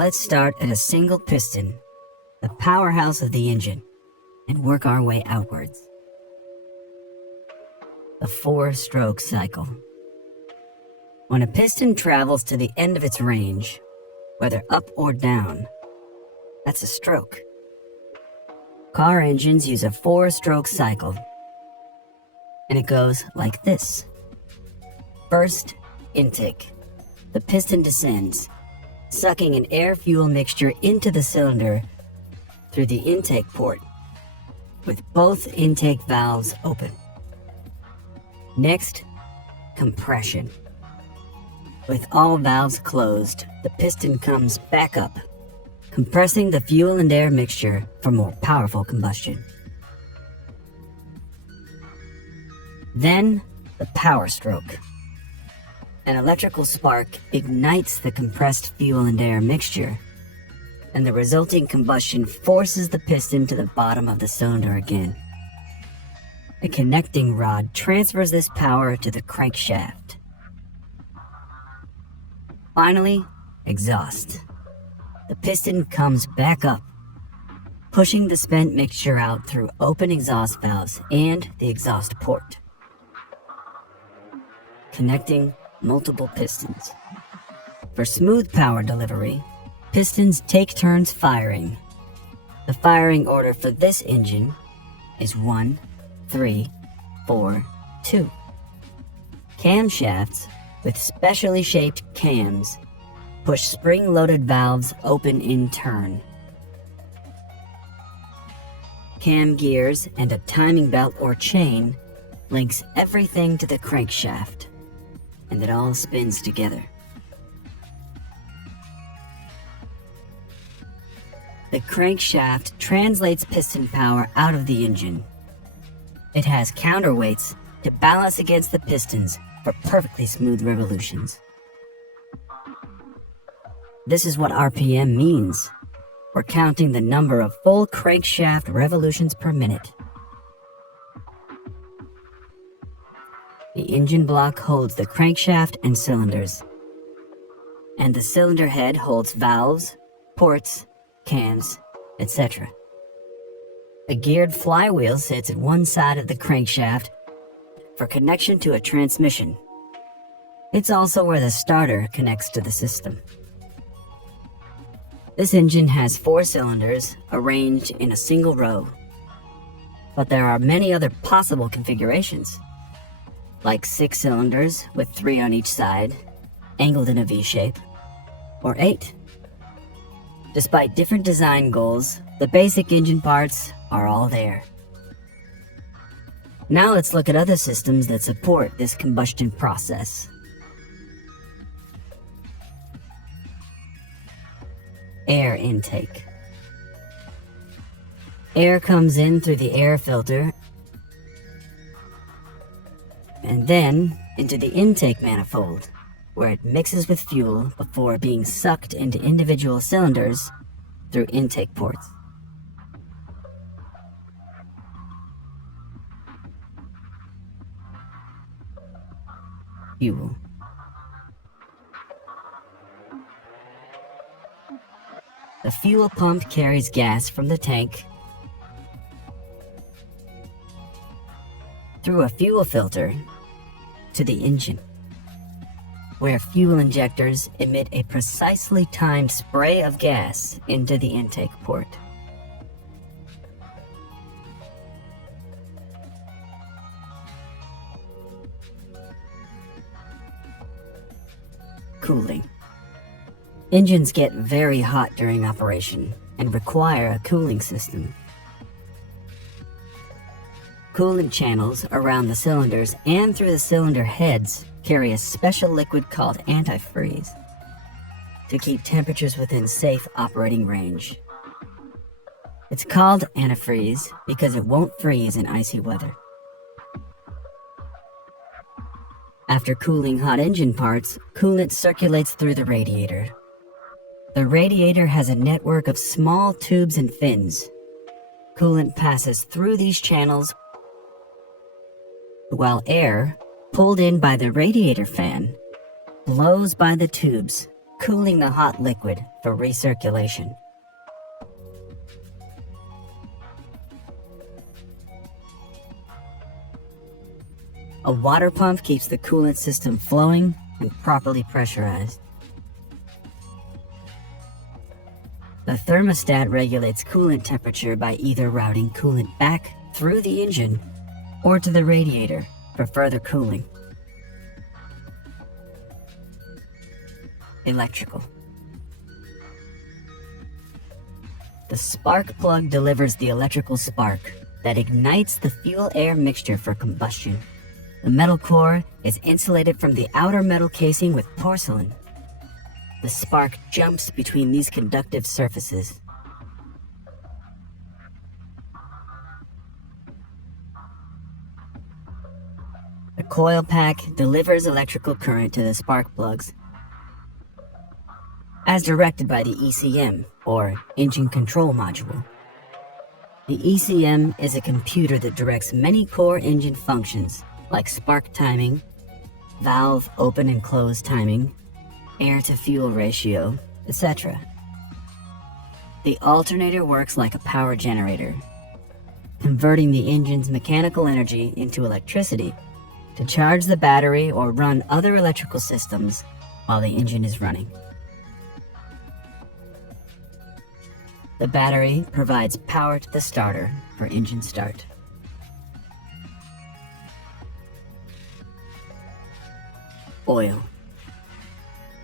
Let's start at a single piston, the powerhouse of the engine, and work our way outwards. The 4-stroke cycle. When a piston travels to the end of its range, whether up or down, that's a stroke. Car engines use a 4-stroke cycle, and it goes like this. First, intake. The piston descends, sucking an air-fuel mixture into the cylinder through the intake port, with both intake valves open. Next, compression. With all valves closed, the piston comes back up, compressing the fuel and air mixture for more powerful combustion. Then, the power stroke. An electrical spark ignites the compressed fuel and air mixture, and the resulting combustion forces the piston to the bottom of the cylinder again. A connecting rod transfers this power to the crankshaft. Finally, exhaust. The piston comes back up, pushing the spent mixture out through open exhaust valves and the exhaust port, connecting multiple pistons. For smooth power delivery, pistons take turns firing. The firing order for this engine is 1, 3, 4, 2. Camshafts with specially shaped cams push spring-loaded valves open in turn. Cam gears and a timing belt or chain links everything to the crankshaft, and it all spins together. The crankshaft translates piston power out of the engine. It has counterweights to balance against the pistons for perfectly smooth revolutions. This is what RPM means. We're counting the number of full crankshaft revolutions per minute. The engine block holds the crankshaft and cylinders, and the cylinder head holds valves, ports, cams, etc. A geared flywheel sits at one side of the crankshaft for connection to a transmission. It's also where the starter connects to the system. This engine has 4 cylinders arranged in a single row, but there are many other possible configurations, like 6 cylinders with 3 on each side, angled in a V shape, or 8. Despite different design goals, the basic engine parts are all there. Now let's look at other systems that support this combustion process. Air intake. Air comes in through the air filter and then into the intake manifold, where it mixes with fuel before being sucked into individual cylinders through intake ports. Fuel. The fuel pump carries gas from the tank through a fuel filter to the engine, where fuel injectors emit a precisely timed spray of gas into the intake port. Cooling. Engines get very hot during operation and require a cooling system. Coolant channels around the cylinders and through the cylinder heads carry a special liquid called antifreeze to keep temperatures within safe operating range. It's called antifreeze because it won't freeze in icy weather. After cooling hot engine parts, coolant circulates through the radiator. The radiator has a network of small tubes and fins. Coolant passes through these channels, while air, pulled in by the radiator fan, blows by the tubes, cooling the hot liquid for recirculation. A water pump keeps the coolant system flowing and properly pressurized. The thermostat regulates coolant temperature by either routing coolant back through the engine or to the radiator for further cooling. Electrical. The spark plug delivers the electrical spark that ignites the fuel-air mixture for combustion. The metal core is insulated from the outer metal casing with porcelain. The spark jumps between these conductive surfaces. The coil pack delivers electrical current to the spark plugs, as directed by the ECM, or Engine Control Module. The ECM is a computer that directs many core engine functions, like spark timing, valve open and close timing, air-to-fuel ratio, etc. The alternator works like a power generator, converting the engine's mechanical energy into electricity to charge the battery or run other electrical systems while the engine is running. The battery provides power to the starter for engine start. Oil.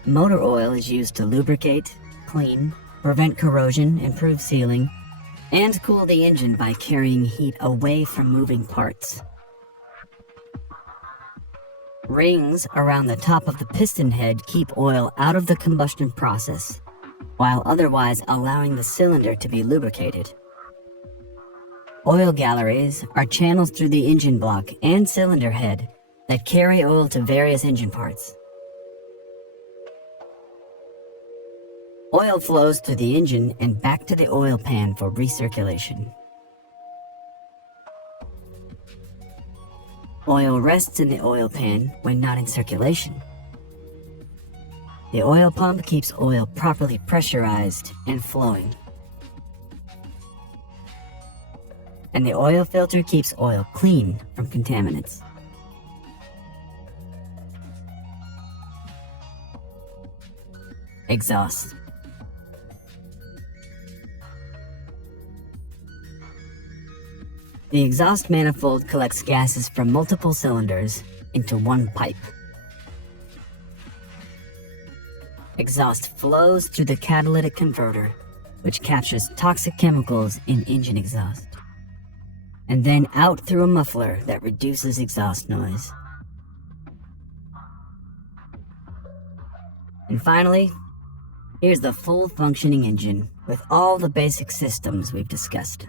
Motor oil is used to lubricate, clean, prevent corrosion, improve sealing, and cool the engine by carrying heat away from moving parts. Rings around the top of the piston head keep oil out of the combustion process, while otherwise allowing the cylinder to be lubricated. Oil galleries are channels through the engine block and cylinder head that carry oil to various engine parts. Oil flows through the engine and back to the oil pan for recirculation. Oil rests in the oil pan when not in circulation. The oil pump keeps oil properly pressurized and flowing. And the oil filter keeps oil clean from contaminants. Exhaust. The exhaust manifold collects gases from multiple cylinders into one pipe. Exhaust flows through the catalytic converter, which captures toxic chemicals in engine exhaust, and then out through a muffler that reduces exhaust noise. And finally, here's the full functioning engine with all the basic systems we've discussed.